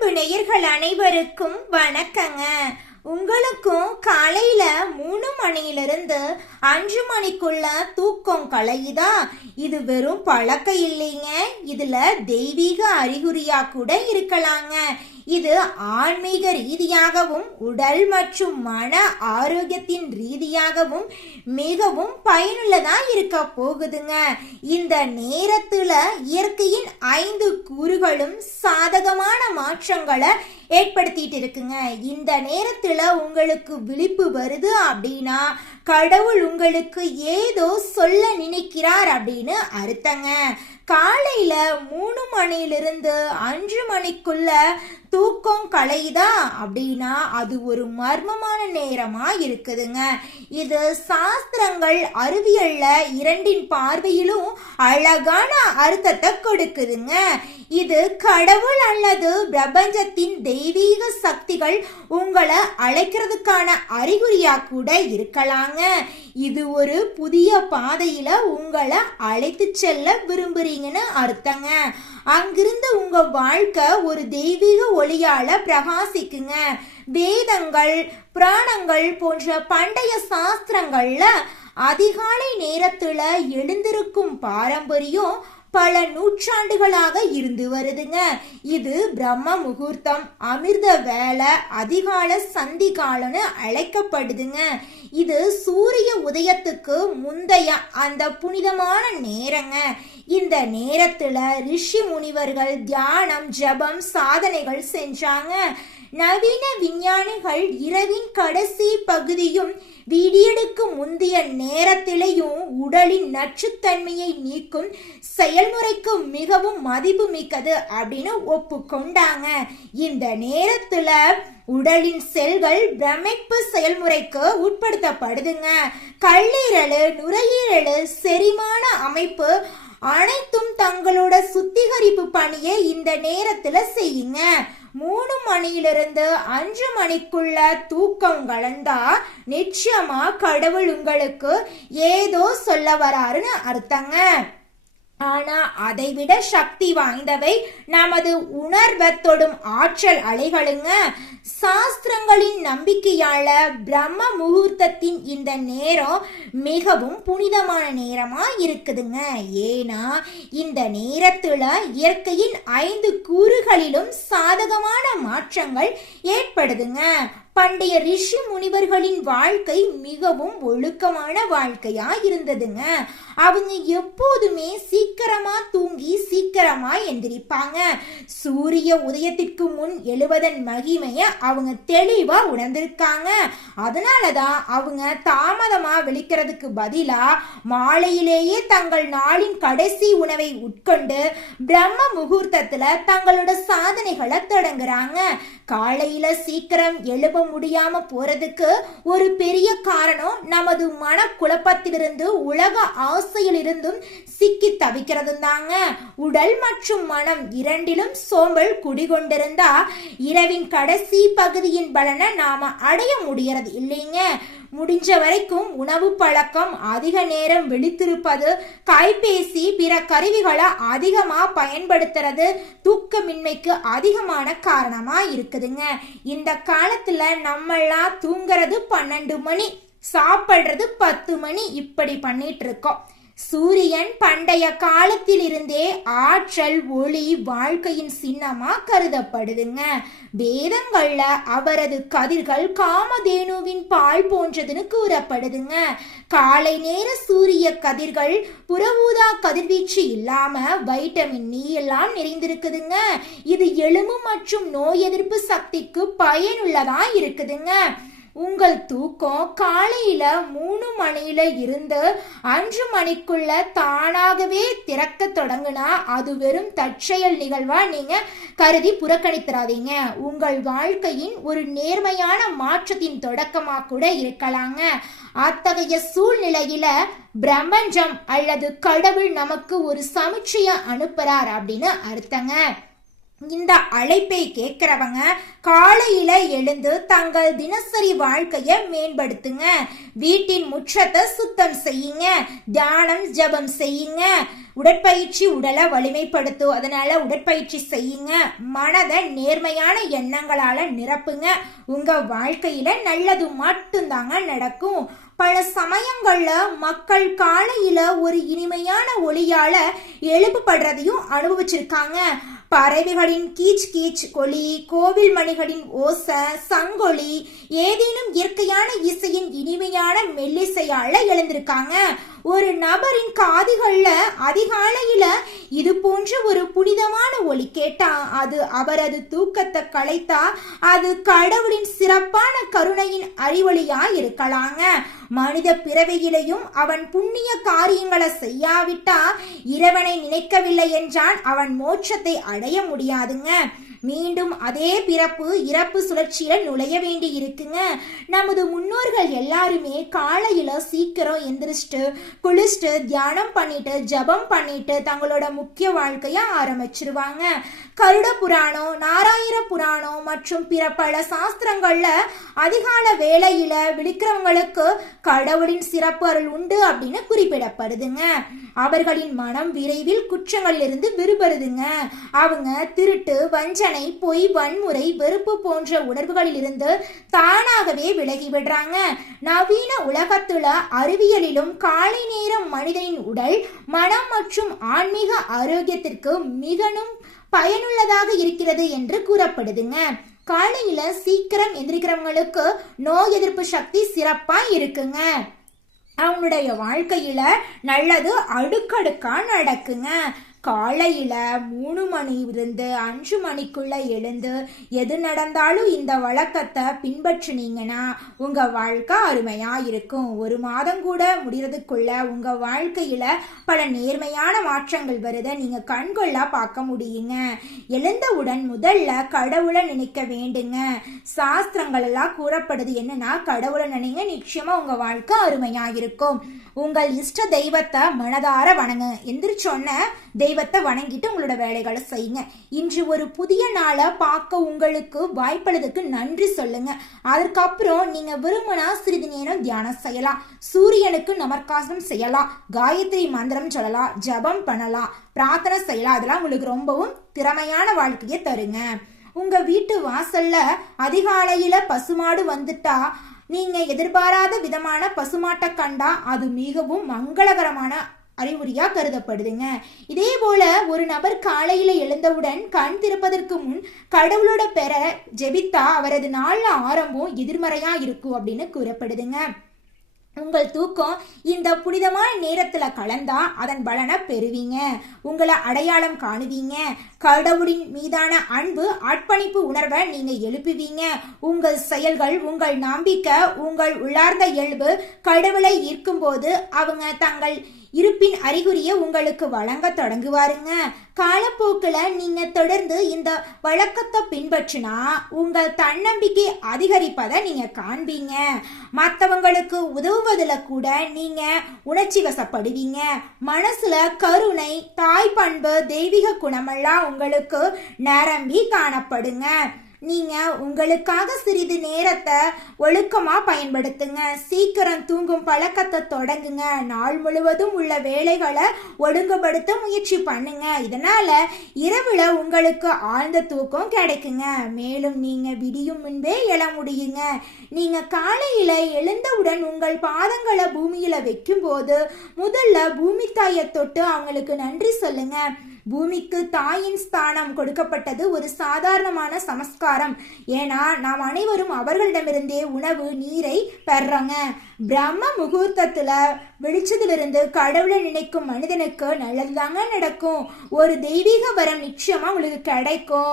அன்பு நேயர்கள் அனைவருக்கும் வணக்கங்க. உங்களுக்கும் காலையில 3 மணியிலிருந்து 5 மணிக்குள்ள தூக்கம் கலையுதா? இது வெறும் பழக்கம் இல்லைங்க, இதுல தெய்வீக அறிகுறியா கூட இருக்கலாங்க. இது ஆன்மீக ரீதியாகவும் உடல் மற்றும் மன ஆரோக்கியத்தின் ரீதியாகவும் மிகவும் பயனுள்ளதா இருக்க போகுதுங்க. இந்த நேரத்துல இயற்கையின் 5 கூறுகளும் சாதகமான மாற்றங்களை ஏற்படுத்திட்டு இருக்குங்க. இந்த நேரத்துல உங்களுக்கு விழிப்பு வருது அப்படின்னா கடவுள் உங்களுக்கு ஏதோ சொல்ல நினைக்கிறார் அப்படின்னு அர்த்தங்க. காலையில 3 மணியிலிருந்து 5 மணிக்குள்ள தூக்கம் கலையுதா அப்படின்னா அது ஒரு மர்மமான நேரமா இருக்குதுங்க. இது சாஸ்திரங்கள் அறிவியல்ல இரண்டின் பார்வையிலும் அழகான அர்த்தத்தை கொடுக்குதுங்க. இது கடவுள் அல்லது பிரபஞ்சத்தின் தெய்வீக சக்திகள் உங்களை அழைக்கிறதுக்கான அறிகுறியா கூட இருக்கலாங்க. இது ஒரு புதிய பாதையில உங்களை அழைத்து செல்ல விரும்புறீங்கன்னு அர்த்தங்க. அங்கிருந்து உங்க வாழ்க்கை ஒரு தெய்வீக ஒளியால பிரகாசிக்குங்க. வேதங்கள், புராணங்கள் போன்ற பண்டைய சாஸ்திரங்கள்ல அதிகாலை நேரத்துல எழுந்திருக்கும் பாரம்பரியம் பல நூற்றாண்டுகளாக இருந்து வருதுங்க. இது பிரம்ம முகூர்த்தம், அமிர்த வேலை, அதிகால சந்தி காலம்னு அழைக்கப்படுதுங்க. இது சூரிய உதயத்துக்கு முந்தைய அந்த புனிதமான நேரங்க. இந்த நேரத்துல ரிஷி முனிவர்கள் தியானம், ஜபம், சாதனைகள் செஞ்சாங்க. நவீன விஞ்ஞானிகள் இரவின் கடைசி பகுதியும் விடியலுக்கு முந்தைய நேரத்திலையும் உடலின் நச்சுத்தன்மையை நீக்கும் செயல்முறைக்கு மிகவும் மதிப்பு மிக்கது அப்படின்னு ஒப்புக்கொண்டாங்க. இந்த நேரத்துல உடலின் செல்கள் பிரமிப்பு செயல்முறைக்கு உட்படுத்தப்படுதுங்க. கல்லீரல், நுரையீரல், செரிமான அமைப்பு அனைத்தும் தங்களோட சுத்திகரிப்பு பணியை இந்த நேரத்துல செய்யுங்க. 3 மணியிலிருந்து 5 மணிக்குள்ள தூக்கம் கலந்தா நிச்சயமா கடவுள் உங்களுக்கு ஏதோ சொல்ல வராருன்னு அர்த்தங்க. ஆனா அதைவிட சக்தி வாய்ந்தவை நமது உணர்வை தொடும் ஆற்றல் அலைகளுங்க. சாஸ்திரங்களின் நம்பிக்கையால பிரம்ம முகூர்த்தத்தின் இந்த நேரம் மிகவும் புனிதமான நேரமா இருக்குதுங்க. ஏன்னா இந்த நேரத்துல இயற்கையின் 5 கூறுகளிலும் சாதகமான மாற்றங்கள் ஏற்படுதுங்க. பண்டைய ரிஷி முனிவர்களின் வாழ்க்கை மிகவும் ஒழுக்கமான வாழ்க்கையா இருந்ததுங்க. அவங்க எப்போதுமே சீக்கிரமா தூங்கி சீக்கிரமா எந்திரிப்பாங்க. சூரிய உதயத்திற்கு முன் எழுவதன் மகிமைய அவங்க தெளிவா உணர்ந்திருக்காங்க. அதனாலதான் அவங்க தாமதமா விழிக்கிறதுக்கு பதிலா மாலையிலேயே தங்கள் நாளின் கடைசி உணவை உட்கொண்டு பிரம்ம முகூர்த்தத்துல தங்களோட சாதனைகளை தொடங்குறாங்க. காலையில சீக்கிரம் எழுப முடியாம போறதுக்கு ஒரு பெரிய காரணம் நமது மன குழப்பத்திலிருந்து உலக ஆசையிலிருந்தும் சிக்கி தவிக்கிறது தாங்க. உடல் மற்றும் மனம் இரண்டிலும் சோம்பல் குடிகொண்டிருந்தா இரவின் கடைசி பகுதியின் பலனை நாம அடைய முடியறது இல்லைங்க. முடிஞ்ச வரைக்கும் உணவு பழக்கம், அதிக நேரம் விழித்திருப்பது, கைபேசி, பிற கருவிகளை அதிகமா பயன்படுத்துறது தூக்கமின்மைக்கு அதிகமான காரணமா இருக்குதுங்க. இந்த காலத்துல நம்மெல்லாம் தூங்குறது 12 மணி, சாப்பிடுறது 10 மணி, இப்படி பண்ணிட்டு இருக்கோம். சூரியன் பண்டைய காலத்தில் இருந்தே ஆற்றல், ஒளி, வாழ்க்கையின் சின்னமா கருதப்படுதுங்க. வேதங்கள்ல அவரது கதிர்கள் காமதேனுவின் பால் போன்றதுன்னு கூறப்படுதுங்க. காலை நேர சூரிய கதிர்கள் புறஊதா கதிர்வீச்சு இல்லாம வைட்டமின் E எல்லாம் நிறைந்திருக்குதுங்க. இது எலும்பு மற்றும் நோய் எதிர்ப்பு சக்திக்கு பயனுள்ளதா இருக்குதுங்க. உங்கள் தூக்கம் காலையில 3 மணியில இருந்து 5 மணிக்குள்ள தானாகவே திறக்க தொடங்குனா அது வெறும் தற்செயல் நிகழ்வா நீங்க கருதி புறக்கணித்திராதீங்க. உங்கள் வாழ்க்கையின் ஒரு நேர்மையான மாற்றத்தின் தொடக்கமா கூட இருக்கலாங்க. அத்தகைய சூழ்நிலையில பிரபஞ்சம் அல்லது கடவுள் நமக்கு ஒரு சமிச்சைய அனுப்புறார் அப்படின்னு அர்த்தங்க. இந்த அழைப்பை கேட்கிறவங்க காலையில எழுந்து தங்கள் தினசரி வாழ்க்கைய மேம்படுத்துங்க. வீட்டின் முற்றத்தை சுத்தம் செய்யுங்க. தியானம் ஜபம் செய்யுங்க. உடற்பயிற்சி உடலை வலிமைப்படுத்தும், அதனால உடற்பயிற்சி செய்யுங்க. மனதை நேர்மையான எண்ணங்களால நிரப்புங்க. உங்க வாழ்க்கையில நல்லது மட்டும்தாங்க நடக்கும். பல சமயங்கள்ல மக்கள் காலையில ஒரு இனிமையான ஒளியால எழுப்பப்படுறதையும் அனுபவிச்சிருக்காங்க. பறவைகளின் கீச் கீச் ஒலி, கோவில் மணிகளின் ஓசை, சங்கொலி, ஏதேனும் இயற்கையான இசையின் இனிமையான மெல்லிசையால எழுந்திருக்காங்க. ஒரு நபரின் காதுகள்ல அதிகாலையில இது போன்ற ஒரு புனிதமான ஒலி கேட்டா அது அவரது தூக்கத்தை கலைத்தா அது கடவுளின் சிறப்பான கருணையின் அறிவொளியா இருக்கலாங்க. மனித பிறவியிலையும் அவன் புண்ணிய காரியங்களை செய்யாவிட்டா இறைவனை நினைக்கவில்லை என்றால் அவன் மோட்சத்தை அடைய முடியாதுங்க. மீண்டும் அதே பிறப்பு இறப்பு சுழற்சியில நுழைய வேண்டி இருக்குங்க. நமது முன்னோர்கள் எல்லாருமே காலையில சீக்கிரம் எந்திரிச்சிட்டு குளிச்சுட்டு தியானம் பண்ணிட்டு ஜபம் பண்ணிட்டு தங்களோட முக்கிய வாழ்க்கைய ஆரம்பிச்சிருவாங்க. கருட புராணம், நாராயண புராணம் மற்றும் பிற பல சாஸ்திரங்கள்ல அதிகால வேளையில விழிக்கிறவங்களுக்கு கடவுளின் சிறப்பு அருள் உண்டு அப்படின்னு குறிப்பிடப்படுதுங்க. அவர்களின் மனம் விரைவில் குற்றங்களில் இருந்து விடுபடுதுங்க. அவங்க திருட்டு, வஞ்சனை, பொய், வன்முறை, வெறுப்பு போன்ற உணர்வுகளில் இருந்து தானாகவே விலகி விடுறாங்க. நவீன உலகத்துல அறிவியலிலும் காலை நேரம் மனிதனின் உடல், மனம் மற்றும் ஆன்மீக ஆரோக்கியத்திற்கு மிகவும் பயனுள்ளதாக இருக்கிறது என்று கூறப்படுதுங்க. காலையில சீக்கிரம் எந்திரிக்கிறவங்களுக்கு நோய் எதிர்ப்பு சக்தி சிறப்பா இருக்குங்க. அவங்களுடைய வாழ்க்கையில நல்லது அடுக்கடுக்கா நடக்குங்க. காலையில 3 மணியிலிருந்து 5 மணிக்குள்ள எழுந்து எது நடந்தாலும் இந்த வழக்கத்தை பின்பற்றினீங்கன்னா உங்க வாழ்க்கை அருமையா இருக்கும். ஒரு மாதம் கூட முடியறதுக்குள்ள உங்க வாழ்க்கையில பல நேர்மையான மாற்றங்கள் வருத நீங்க கண்கொள்ளா பார்க்க முடியுங்க. எழுந்தவுடன் முதல்ல கடவுளை நினைக்க வேண்டுங்க. சாஸ்திரங்கள் எல்லாம் கூறப்படுது என்னன்னா, கடவுளை நினைங்க, நிச்சயமா உங்க வாழ்க்கை அருமையா இருக்கும். உங்கள் இஷ்ட தெய்வத்தை மனதார வணங்க. எந்திரிச்சோன்ன தெய்வத்தை வணங்கிட்டு உங்களோட வேலைகளை செய்யுங்க. இன்று ஒரு புதிய நாளை பார்க்க உங்களுக்கு வாய்ப்பளதுக்கு நன்றி சொல்லுங்க. அதுக்கப்புறம் நீங்க விரும்பினா சிறிது நேரம் தியானம் செய்யலாம், சூரியனுக்கு நமஸ்காரம் செய்யலாம், காயத்ரி மந்திரம் சொல்லலாம், ஜபம் பண்ணலாம், பிரார்த்தனை செய்யலாம். அதெல்லாம் உங்களுக்கு ரொம்பவும் திறமையான வாழ்க்கையை தருங்க. உங்க வீட்டு வாசல்ல அதிகாலையில பசுமாடு வந்துட்டா நீங்க எதிர்பாராத விதமான பசுமாட்டை கண்டா அது மிகவும் மங்களகரமான அறிகுறியா கருதப்படுதுங்க. இதே போல ஒரு நபர் காலையில எழுந்தவுடன் கண் திறப்பதற்கு முன் கடவுளோட பெற ஜெபித்தா அவரது நாள்ல ஆரம்பம் எதிர்மறையா இருக்கும் அப்படின்னு கூறப்படுதுங்க. உங்கள் தூக்கம் இந்த புனிதமான நேரத்துல கலந்தா அதன் பலனை பெறுவீங்க. உங்களை அடையாளம் காணுவீங்க. கடவுளின் மீதான அன்பு, அர்ப்பணிப்பு உணர்வை நீங்க எழுப்புவீங்க. உங்கள் செயல்கள், உங்கள் நம்பிக்கை, உங்கள் உள்ளார்ந்த இயல்பு கடவுளை ஈர்க்கும் போது அவங்க தங்கள் இருப்பின் அறிகுறியை உங்களுக்கு வழங்க தொடங்குவாருங்க. காலப்போக்கில் நீங்க தொடர்ந்து இந்த வழக்கத்தை பின்பற்றினா உங்கள் தன்னம்பிக்கை அதிகரிப்பதை நீங்க காண்பீங்க. மற்றவங்களுக்கு உதவுவதில் கூட நீங்க உணர்ச்சி வசப்படுவீங்க. மனசுல கருணை, தாய்ப்பண்பு, தெய்வீக குணமெல்லாம் உங்களுக்கு நிரம்பி காணப்படுங்க. நீங்க உங்களுக்காக சிறிது நேரத்தை ஒழுக்கமா பயன்படுத்துங்க. சீக்கிரம் தூங்கும் பழக்கத்தை தொடங்குங்க. நாள் முழுவதும் உள்ள வேலைகளை ஒழுங்குபடுத்த முயற்சி பண்ணுங்க. இதனால இரவுல உங்களுக்கு ஆழ்ந்த தூக்கம் கிடைக்குங்க. மேலும் நீங்க விடியும் முன்பே எழ முடியுங்க. நீங்க காலையில எழுந்தவுடன் உங்கள் பாதங்களை பூமியில வைக்கும் போது முதல்ல பூமி தாயை தொட்டு அவங்களுக்கு நன்றி சொல்லுங்க. பூமிக்கு தாயின் ஸ்தானம் கொடுக்கப்பட்டது ஒரு சாதாரணமான சமஸ்காரம். ஏன்னா நாம் அனைவரும் அவர்களிடமிருந்தே உணவு, நீரை பெறறோங்க. பிரம்ம முகூர்த்தத்துல வெளிச்சத்திலிருந்து கடவுளை நினைக்கும் மனிதனுக்கு நல்லதுதாங்க நடக்கும். ஒரு தெய்வீக வரம் நிச்சயமா உங்களுக்கு கிடைக்கும்.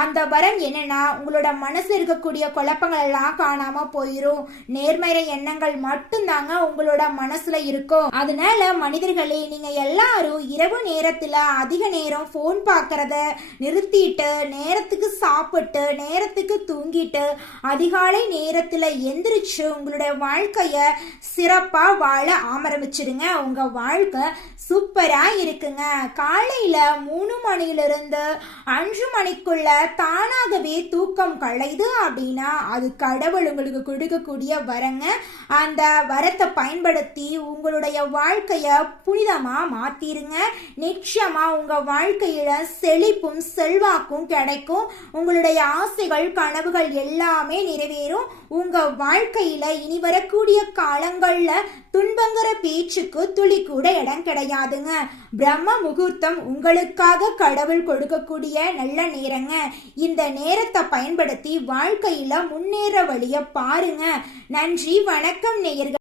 அந்த வரம் என்னன்னா, உங்களோட மனசுல இருக்கக்கூடிய குழப்பங்கள் எல்லாம் காணாம போயிரும். நேர்மறை எண்ணங்கள் மட்டும்தாங்க உங்களோட மனசுல இருக்கும். அதனால மனிதர்களே, நீங்க எல்லாரும் இரவு நேரத்துல அதிக நேரம் ஃபோன் பார்க்கறத நிறுத்திட்டு நேரத்துக்கு சாப்பிட்டு நேரத்துக்கு தூங்கிட்டு அதிகாலை நேரத்துல எந்திரிச்சு உங்களுடைய வாழ்க்கைய சிறப்பா வாழ ஆரம்பிச்சிடுங்க. உங்க வாழ்க்கை சூப்பரா இருக்குங்க. காலையில 3 மணிலிருந்து 5 மணிக்குள்ள தானாகவே தூக்கம் களையுது அப்படின்னா அது கடவுள் உங்களுக்கு கொடுக்கக்கூடிய வரங்க. அந்த வரத்தை பயன்படுத்தி உங்களுடைய வாழ்க்கைய புனிதமா மாத்திருங்க. நிச்சயமா உங்க வாழ்க்கையில செழிப்பும் செல்வாக்கும் கிடைக்கும். உங்களுடைய ஆசைகள் கனவுகள் எல்லாமே நிறைவேறும். உங்க வாழ்க்கையில இனி வரக்கூடிய காலங்கள்ல துன்பங்கிற பேச்சுக்கு துளி கூட இடம் கிடையாதுங்க. பிரம்ம முகூர்த்தம் உங்களுக்காக கடவுள் கொடுக்கக்கூடிய நல்ல நேரங்க. இந்த நேரத்தை பயன்படுத்தி வாழ்க்கையில முன்னேற வழிய பாருங்க. நன்றி, வணக்கம் நேயர்கள்.